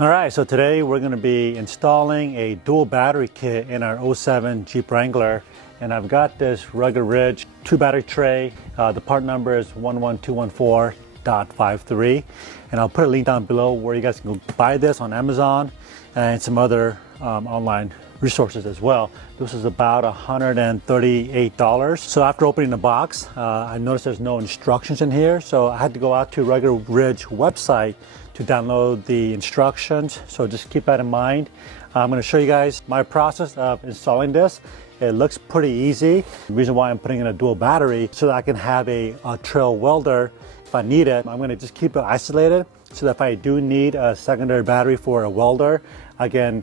All right, so today we're going to be installing a dual battery kit in our '07 Jeep Wrangler. And I've got this Rugged Ridge 2 battery tray. The part number is 11214.53. And I'll put a link down below where you guys can go buy this on Amazon and some other online resources as well. This is about $138. So after opening the box, I noticed there's no instructions in here. So I had to go out to Rugged Ridge website to download the instructions. So just keep that in mind. I'm going to show you guys my process of installing this. It looks pretty easy. The reason why I'm putting in a dual battery so that I can have a trail welder if I need it. I'm going to just keep it isolated so that if I do need a secondary battery for a welder, I can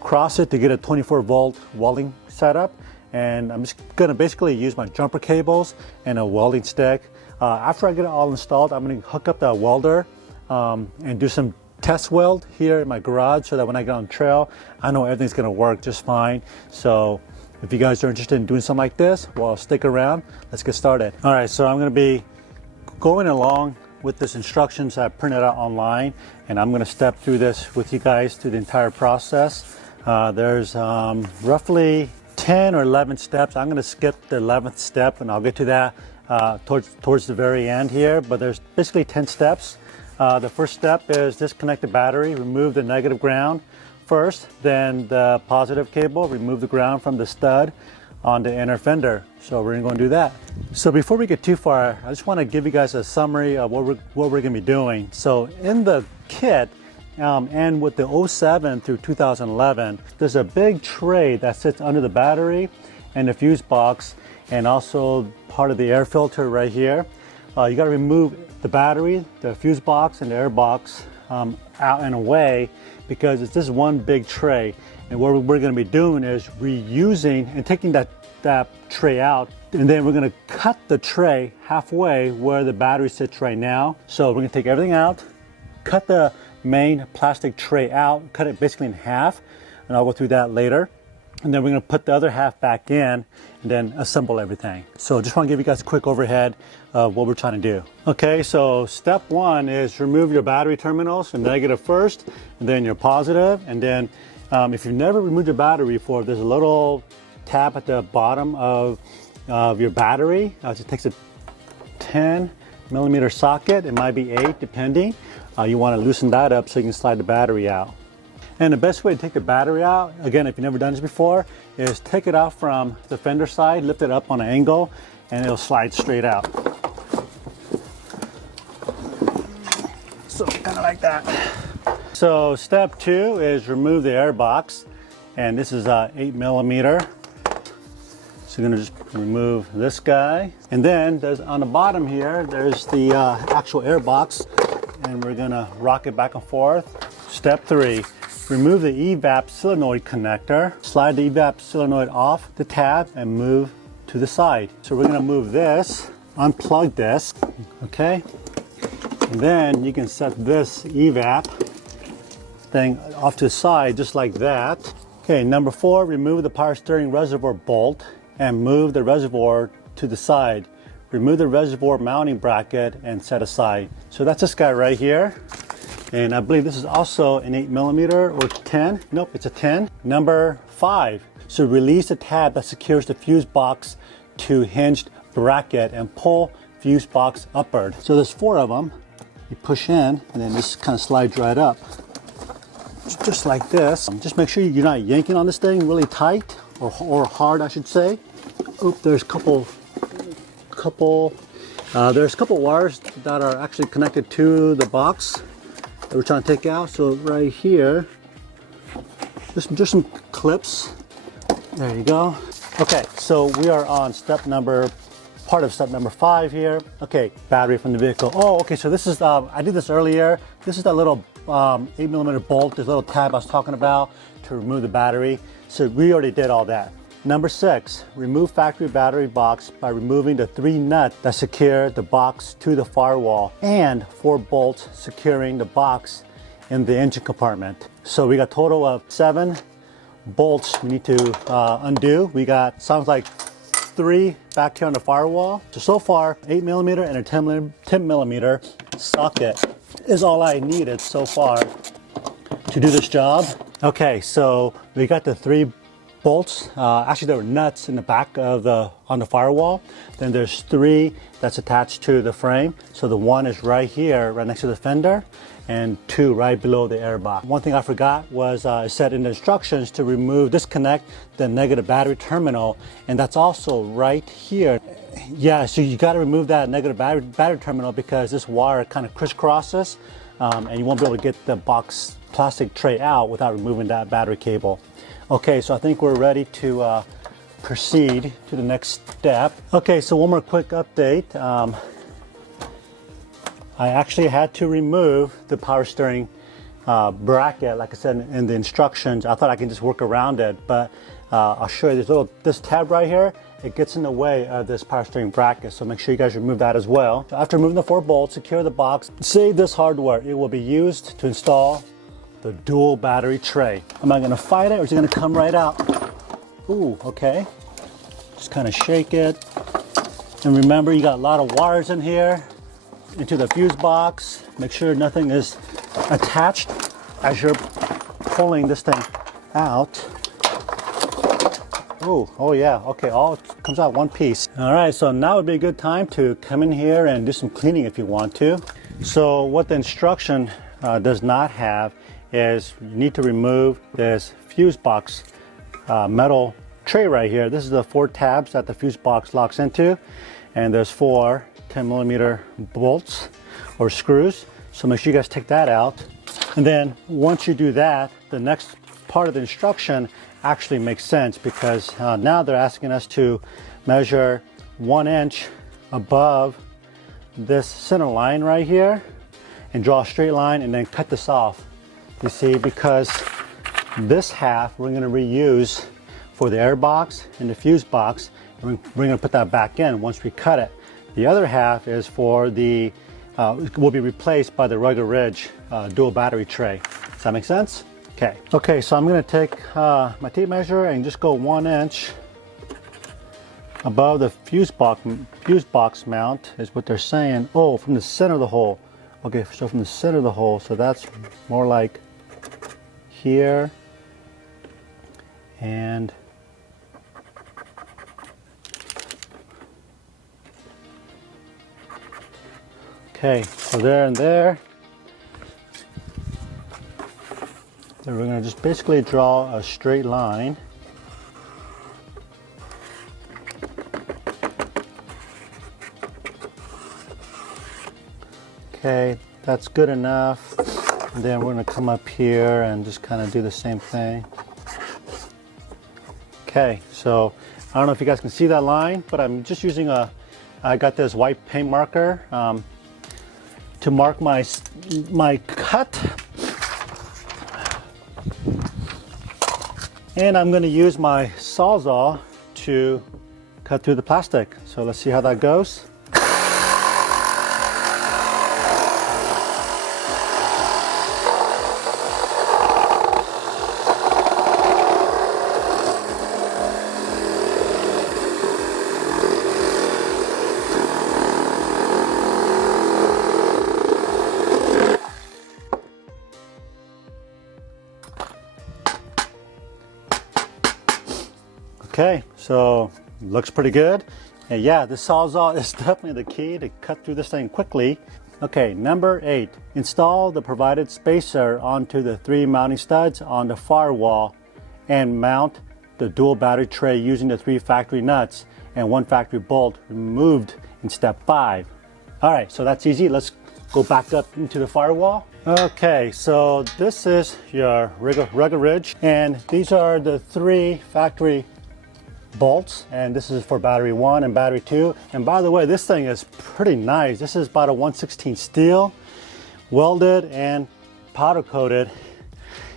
cross it to get a 24-volt welding setup. And I'm just going to basically use my jumper cables and a welding stick. After I get it all installed, I'm going to hook up the welder and do some test weld here in my garage so that when I get on trail, I know everything's going to work just fine. So if you guys are interested in doing something like this, well, stick around. Let's get started. All right, so I'm going to be going along with this instructions I printed out online, and I'm going to step through this with you guys through the entire process. There's roughly 10 or 11 steps. I'm going to skip the 11th step, and I'll get to that towards the very end here, but there's basically 10 steps. The first step is disconnect the battery, remove the negative ground first, then the positive cable, remove the ground from the stud on the inner fender. So we're going to do that. So before we get too far, I just want to give you guys a summary of what we're going to be doing. So in the kit, and with the '07 through 2011, there's a big tray that sits under the battery and the fuse box, and also part of the air filter right here. You got to remove the battery, the fuse box, and the air box out and away, because it's just one big tray. And what we're going to be doing is reusing and taking that tray out, and then we're going to cut the tray halfway where the battery sits right now. So we're going to take everything out, cut the main plastic tray out, cut it basically in half, and I'll go through that later. And then we're going to put the other half back in and then assemble everything. So just want to give you guys a quick overhead of what we're trying to do. Okay, so step one is remove your battery terminals, the negative first, and then your positive. And then if you've never removed your battery before, there's a little tab at the bottom of your battery. It takes a 10mm socket. It might be 8 depending. You want to loosen that up so you can slide the battery out. And the best way to take the battery out, again, if you've never done this before, is take it out from the fender side, lift it up on an angle, and it'll slide straight out. So kind of like that. So step two is remove the air box, and this is 8mm. So you're gonna just remove this guy. And then there's on the bottom here, there's the actual air box, and we're gonna rock it back and forth. Step three. Remove the evap solenoid connector, slide the evap solenoid off the tab and move to the side. So we're gonna move this, unplug this, okay? And then you can set this evap thing off to the side just like that. Okay, number four, remove the power steering reservoir bolt and move the reservoir to the side. Remove the reservoir mounting bracket and set aside. So that's this guy right here. And I believe this is also an 8mm or 10. Nope, it's a 10. Number five. So release the tab that secures the fuse box to hinged bracket and pull fuse box upward. So there's four of them. You push in and then this kind of slides right up. Just like this. Just make sure you're not yanking on this thing really tight or hard, I should say. Oop, there's a couple wires that are actually connected to the box that we're trying to take out. So right here, just some clips. There you go. Okay, so we are on part of step number 5 here. Okay, battery from the vehicle. Oh, okay, so this is, I did this earlier. This is that little 8mm bolt, this little tab I was talking about to remove the battery. So we already did all that. Number 6, remove factory battery box by removing the 3 nuts that secure the box to the firewall and 4 bolts securing the box in the engine compartment. So we got a total of 7 bolts we need to undo. We got, sounds like 3 back here on the firewall. So far, 8mm and a 10mm socket is all I needed so far. to do this job. Okay, so we got the 3 bolts. Actually, there were nuts in the back of on the firewall. Then there's 3 that's attached to the frame. So the 1 is right here, right next to the fender, and 2 right below the air box. One thing I forgot was it said in the instructions to disconnect the negative battery terminal, and that's also right here. Yeah, so you got to remove that negative battery terminal because this wire kind of crisscrosses, and you won't be able to get the box plastic tray out without removing that battery cable. Okay, so I think we're ready to proceed to the next step. Okay, so one more quick update. I actually had to remove the power steering bracket, like I said in the instructions. I thought I could just work around it, but I'll show you this tab right here. It gets in the way of this power steering bracket, so make sure you guys remove that as well. After removing the 4 bolts, secure the box. Save this hardware. It will be used to install the dual battery tray. Am I gonna fight it or is it gonna come right out? Ooh, okay. Just kind of shake it. And remember, you got a lot of wires in here into the fuse box. Make sure nothing is attached as you're pulling this thing out. Ooh, oh yeah, okay, all comes out one piece. All right, so now would be a good time to come in here and do some cleaning if you want to. So what the instruction does not have is you need to remove this fuse box metal tray right here. This is the 4 tabs that the fuse box locks into, and there's 4 10mm bolts or screws. So make sure you guys take that out. And then once you do that, the next part of the instruction actually makes sense because now they're asking us to measure 1 inch above this center line right here and draw a straight line and then cut this off. You see, because this half we're going to reuse for the air box and the fuse box. We're going to put that back in once we cut it. The other half is for the, will be replaced by the Rugged Ridge dual battery tray. Does that make sense? Okay. Okay, so I'm going to take my tape measure and just go 1 inch above the fuse box mount is what they're saying. Oh, from the center of the hole. Okay, so from the center of the hole, so that's more like here and okay, so there and there. Then we're going to just basically draw a straight line. Okay, that's good enough. And then we're going to come up here and just kind of do the same thing. Okay, so I don't know if you guys can see that line, but I'm just using I got this white paint marker to mark my cut. And I'm going to use my Sawzall to cut through the plastic. So let's see how that goes. Okay, so looks pretty good. And yeah, the Sawzall is definitely the key to cut through this thing quickly. Okay, number 8, install the provided spacer onto the 3 mounting studs on the firewall and mount the dual battery tray using the 3 factory nuts and 1 factory bolt removed in step 5. All right, so that's easy. Let's go back up into the firewall. Okay, so this is your Rugged Ridge, and these are the 3 factory bolts, and this is for battery 1 and battery 2. And by the way, this thing is pretty nice. This is about a 1/16 steel, welded and powder coated.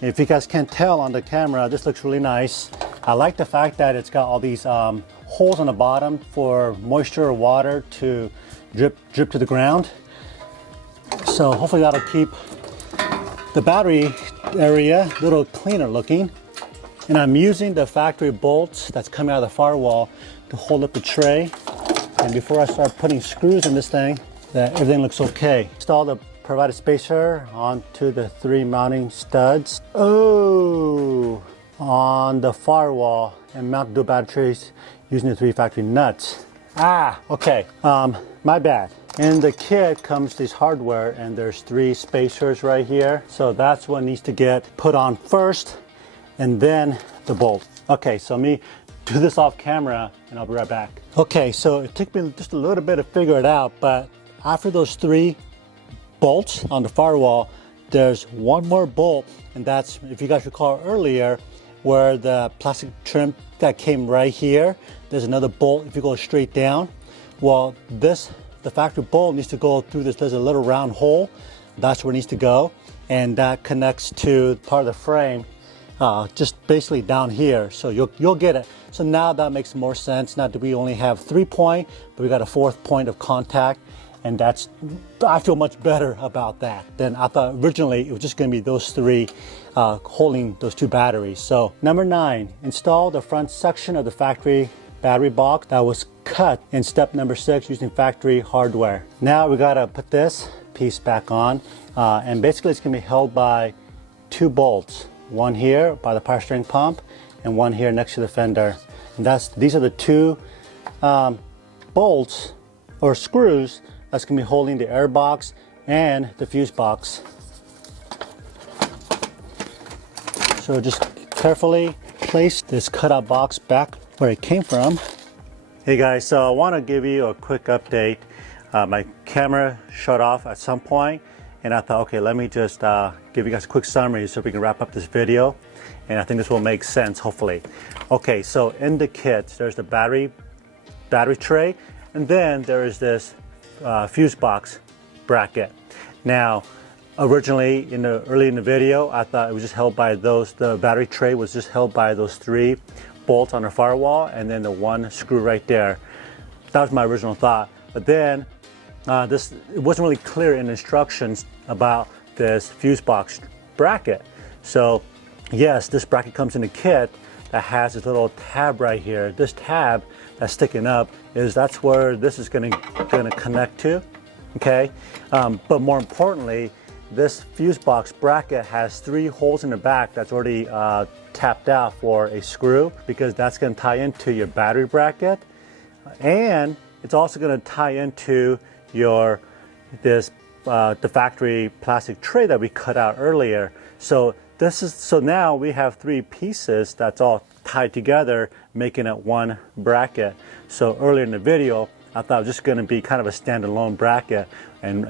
If you guys can't tell on the camera, this looks really nice. I like the fact that it's got all these holes on the bottom for moisture or water to drip to the ground. So hopefully that'll keep the battery area a little cleaner looking. And I'm using the factory bolts that's coming out of the firewall to hold up the tray. And before I start putting screws in this thing, that everything looks okay. Install the provided spacer onto the 3 mounting studs. Oh, on the firewall, and mount dual batteries using the 3 factory nuts. Okay, my bad. In the kit comes this hardware, and there's 3 spacers right here. So that's what needs to get put on first, and then the bolt. Okay, so let me do this off camera, and I'll be right back. Okay, so it took me just a little bit to figure it out, but after those 3 bolts on the firewall, there's one more bolt, and that's, if you guys recall earlier, where the plastic trim that came right here, there's another bolt if you go straight down. Well, the factory bolt needs to go through this. There's a little round hole. That's where it needs to go. And that connects to part of the frame, just basically down here. So you'll get it. So now that makes more sense. Now that we only have 3 point, but we got a 4th point of contact. And I feel much better about that than I thought originally. It was just gonna be those 3 holding those 2 batteries. So number 9, install the front section of the factory battery box that was cut in step number 6 using factory hardware. Now we gotta put this piece back on, and basically it's gonna be held by 2 bolts. One here by the power steering pump, and one here next to the fender. And these are the 2 bolts or screws that's gonna be holding the air box and the fuse box. So just carefully place this cutout box back where it came from. Hey guys, so I want to give you a quick update. My camera shut off at some point, and I thought, okay, let me just give you guys a quick summary so we can wrap up this video, and I think this will make sense, hopefully. Okay, so in the kit, there's the battery tray, and then there is this fuse box bracket. Now, originally, early in the video, I thought it was just held by the battery tray was just held by those 3 bolts on the firewall, and then the 1 screw right there. That was my original thought. But then, it wasn't really clear in instructions about this fuse box bracket. So, yes, this bracket comes in the kit that has this little tab right here. This tab that's sticking up that's where this is gonna connect to, okay? But more importantly, this fuse box bracket has 3 holes in the back that's already tapped out for a screw, because that's going to tie into your battery bracket, and it's also going to tie into the factory plastic tray that we cut out earlier. So now we have 3 pieces that's all tied together, making it 1 bracket. So earlier in the video, I thought it was just going to be kind of a standalone bracket, and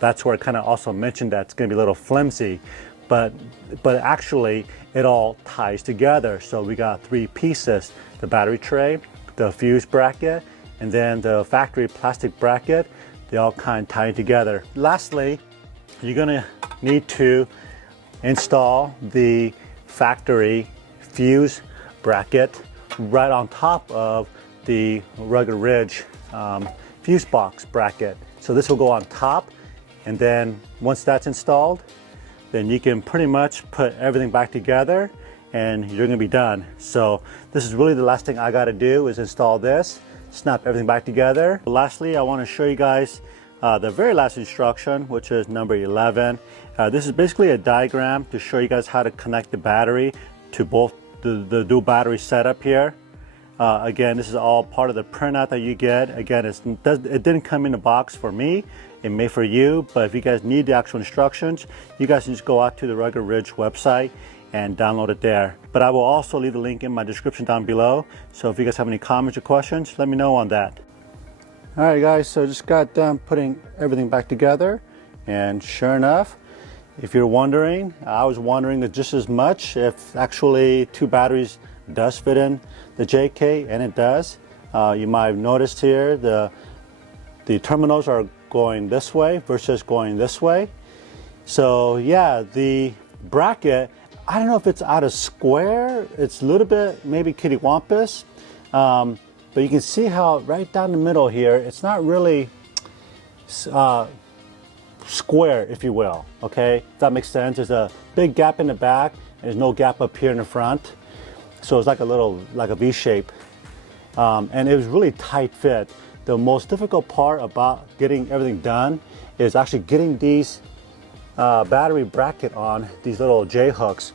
that's where I kind of also mentioned that it's going to be a little flimsy, but actually it all ties together. So we got 3 pieces: the battery tray, the fuse bracket, and then the factory plastic bracket. They all kind of tie together. Lastly, you're going to need to install the factory fuse bracket right on top of the Rugged Ridge fuse box bracket. So this will go on top, and then once that's installed, then you can pretty much put everything back together and you're gonna be done. So this is really the last thing I gotta do, is install this, snap everything back together. Lastly, I wanna show you guys the very last instruction, which is number 11. This is basically a diagram to show you guys how to connect the battery to both the dual battery setup here. Again, this is all part of the printout that you get. Again, it didn't come in the box for me. It may for you, but if you guys need the actual instructions, you guys can just go out to the Rugged Ridge website and download it there. But I will also leave the link in my description down below. So if you guys have any comments or questions, let me know on that. All right, guys, so just got done putting everything back together. And sure enough, if you're wondering, I was wondering just as much if actually 2 batteries does fit in the JK, and it does. You might have noticed here the terminals are going this way versus going this way. So yeah, the bracket, I don't know if it's out of square, it's a little bit maybe kittywampus, but you can see how right down the middle here, it's not really square, if you will, okay? If that makes sense. There's a big gap in the back, and there's no gap up here in the front. So it's like a V shape. And it was really tight fit. The most difficult part about getting everything done is actually getting these battery bracket on these little J hooks.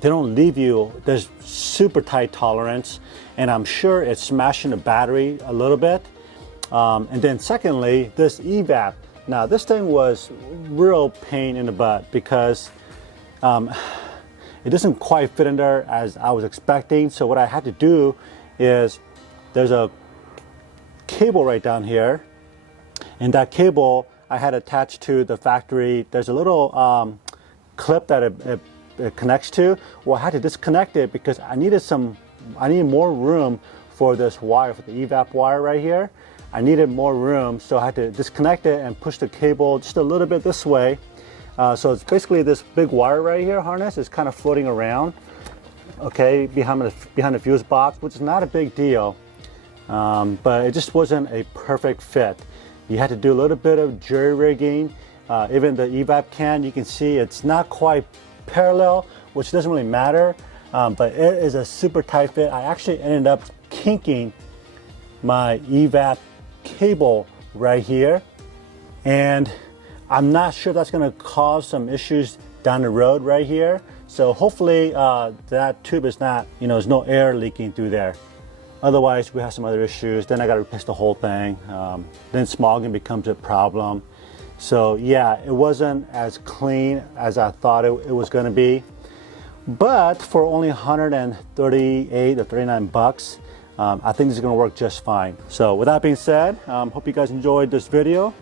They don't leave you. There's super tight tolerance, and I'm sure it's smashing the battery a little bit. And then secondly, this evap. Now this thing was real pain in the butt because it doesn't quite fit in there as I was expecting. So what I had to do is there's a cable right down here, and that cable I had attached to the factory. There's a little clip that it connects to. Well, I had to disconnect it because I needed more room for this wire, for the evap wire right here. I needed more room, so I had to disconnect it and push the cable just a little bit this way. So it's basically this big wire right here, harness, is kind of floating around, okay, behind the fuse box, which is not a big deal, but it just wasn't a perfect fit. You had to do a little bit of jury rigging. Even the evap can, you can see it's not quite parallel, which doesn't really matter, but it is a super tight fit. I actually ended up kinking my evap cable right here, and I'm not sure if that's going to cause some issues down the road right here. So hopefully that tube is not, there's no air leaking through there. Otherwise, we have some other issues. Then I got to replace the whole thing. Then smogging becomes a problem. So yeah, it wasn't as clean as I thought it was going to be. But for only 138 or 39 bucks, I think this is going to work just fine. So with that being said, hope you guys enjoyed this video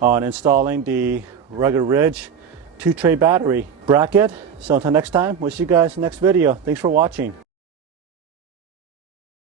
on installing the Rugged Ridge 2-tray battery bracket. So until next time, we'll see you guys in the next video. Thanks for watching.